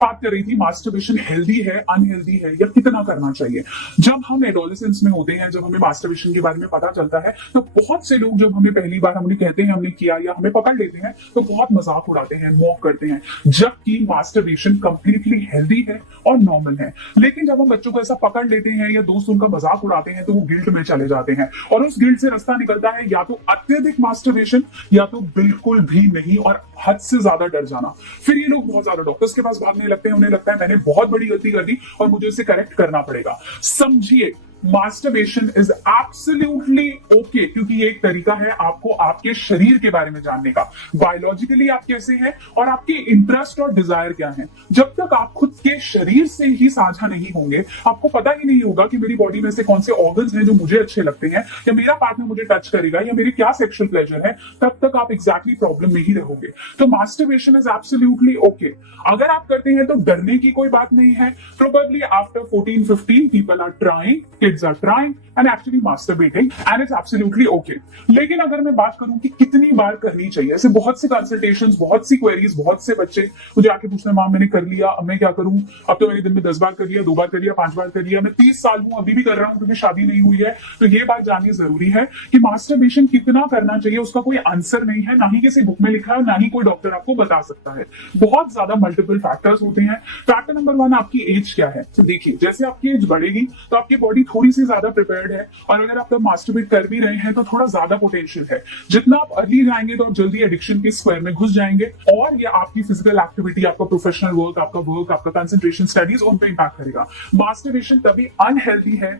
बात कर रही थी मास्टरबेशन हेल्दी है अनहेल्दी है या कितना करना चाहिए। जब हम एडोलेसेंस में होते हैं, जब हमें मास्टरबेशन के बारे में पता चलता है, तो बहुत से लोग जब हमें पहली बार हमने कहते हैं हमने किया या हमें पकड़ लेते हैं तो बहुत मजाक उड़ाते हैं, मॉक करते हैं, जबकि मास्टरबेशन कंप्लीटली हेल्दी है और नॉर्मल है। लेकिन जब हम बच्चों को ऐसा पकड़ लेते हैं या दोस्त उनका मजाक उड़ाते हैं तो वो गिल्ट में चले जाते हैं और उस गिल्ट से रास्ता निकलता है या तो अत्यधिक मास्टरबेशन या तो बिल्कुल भी नहीं और हद से ज्यादा डर जाना। फिर ये लोग बहुत ज्यादा डॉक्टर्स के पास भागने लगते हैं, उन्हें लगता है मैंने बहुत बड़ी गलती कर दी और मुझे इसे करेक्ट करना पड़ेगा। समझिए, मास्टरबेशन इज एब्सोल्युटली ओके, क्योंकि ये एक तरीका है आपको आपके शरीर के बारे में जानने का, बायोलॉजिकली आप कैसे हैं और आपके इंटरेस्ट और डिजायर क्या है। जब तक आप खुद के शरीर से ही साझा नहीं होंगे, आपको पता ही नहीं होगा कि मेरी बॉडी में से कौन से ऑर्गन्स हैं जो मुझे अच्छे लगते हैं या मेरा पार्टनर मुझे टच करेगा या मेरी क्या सेक्सुअल प्लेजर है, तब तक आप एग्जैक्टली प्रॉब्लम में ही रहोगे। तो मास्टरबेशन इज एब्सोल्युटली ओके। अगर आप करते हैं तो डरने की कोई बात नहीं है। Probably after 14-15 people are trying, kids are trying and actually masturbating and it's absolutely okay। लेकिन अगर मैं बात करूं कि कितनी बार करनी चाहिए, ऐसे बहुत से कंसल्टेशंस, बहुत सी क्वेरीज, बहुत से बच्चे मुझे आके पूछते हैं मां मैंने कर लिया, अब मैं क्या करूं, अब तो मैंने दिन में 10 बार कर लिया, 2 बार कर लिया, 5 बार कर लिया, मैं 30 साल हूं अभी भी कर रहा हूं क्योंकि शादी नहीं हुई है। तो ये बात जाननी जरूरी है कि मास्टरबेशन कितना करना चाहिए उसका कोई आंसर नहीं है, ना ही किसी बुक में लिखा है, ना ही कोई डॉक्टर आपको बता सकता है। बहुत ज्यादा मल्टीपल फैक्टर्स होते हैं। फैक्टर नंबर 1, आपकी एज क्या है। तो देखिए, जैसे आपकी एज बढ़ेगी तो आपकी बॉडी थोड़ी सी ज्यादा प्रिपेयर्ड है और अगर आप तब मास्टरबेट कर भी रहे हैं तो थोड़ा ज्यादा पोटेंशियल है। जितना आप अर्ली जाएंगे तो आप जल्दी एडिक्शन के स्क्वायर में घुस जाएंगे और ये आपकी फिजिकल एक्टिविटी, आपका प्रोफेशनल वर्क, आपका कंसंट्रेशन, स्टडीज, उन पे इंपैक्ट करेगा। मास्टरबेशन तभी अनहेल्दी है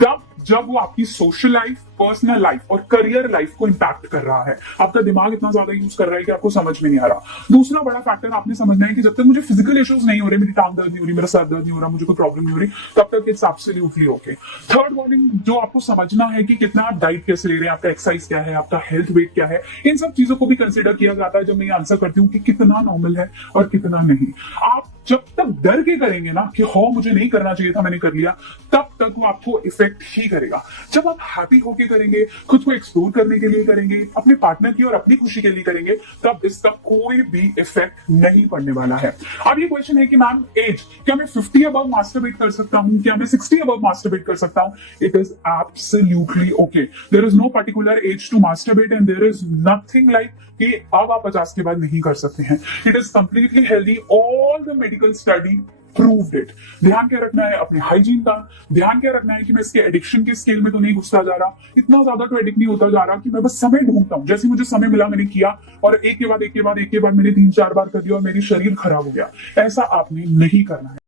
तब जब वो आपकी सोशल लाइफ, पर्सनल लाइफ और करियर लाइफ को इंपैक्ट कर रहा है। आपका दिमाग इतना ज्यादा यूज कर रहा है कि आपको समझ में नहीं आ रहा। दूसरा बड़ा फैक्टर आपने समझना है कि जब तक मुझे फिजिकल इश्यूज नहीं हो रहे, मेरी टांग दर्द नहीं हो रही, मेरा सर दर्द नहीं हो रहा, मुझे कोई प्रॉब्लम नहीं हो रही, तब तक it's absolutely okay. Third point जो आपको समझना है कि कितना आप डाइट कैसे ले रहे हैं, आपका एक्सरसाइज क्या है, आपका हेल्थ वेट क्या है, इन सब चीजों को भी कंसिडर किया जाता है जब मैं आंसर करती हूँ कि कितना नॉर्मल है और कितना नहीं। आप जब तक डर के करेंगे ना कि हो मुझे नहीं करना चाहिए था मैंने कर लिया, तब तक वो आपको इफेक्ट ही करेगा। जब आप हैप्पी होके करेंगे, खुद को एक्सप्लोर करने के लिए करेंगे, अपने पार्टनर की और अपनी खुशी के लिए करेंगे, तब इसका कोई भी इफेक्ट नहीं पड़ने वाला है। अब ये क्वेश्चन है कि मैम एज, क्या मैं 50 अबव मास्टरबेट कर सकता हूं, क्या मैं 60 अबव मास्टरबेट कर सकता हूं? It is absolutely okay. There is no particular age to masturbate and there is nothing like कि अब आप 50 के बाद नहीं कर सकते हैं। It is completely healthy. All the medical study proved it. ध्यान क्या रखना है अपने हाइजीन का, ध्यान क्या रखना है कि मैं इसके एडिक्शन के स्केल में तो नहीं घुसता जा रहा, इतना ज्यादा तो एडिक्ट नहीं होता जा रहा कि मैं बस समय ढूंढता हूं। जैसे मुझे समय मिला मैंने किया और एक के बाद एक के बाद एक के बाद मैंने 3-4 बार कर दिया और मेरी शरीर खराब हो गया। ऐसा आपने नहीं करना है।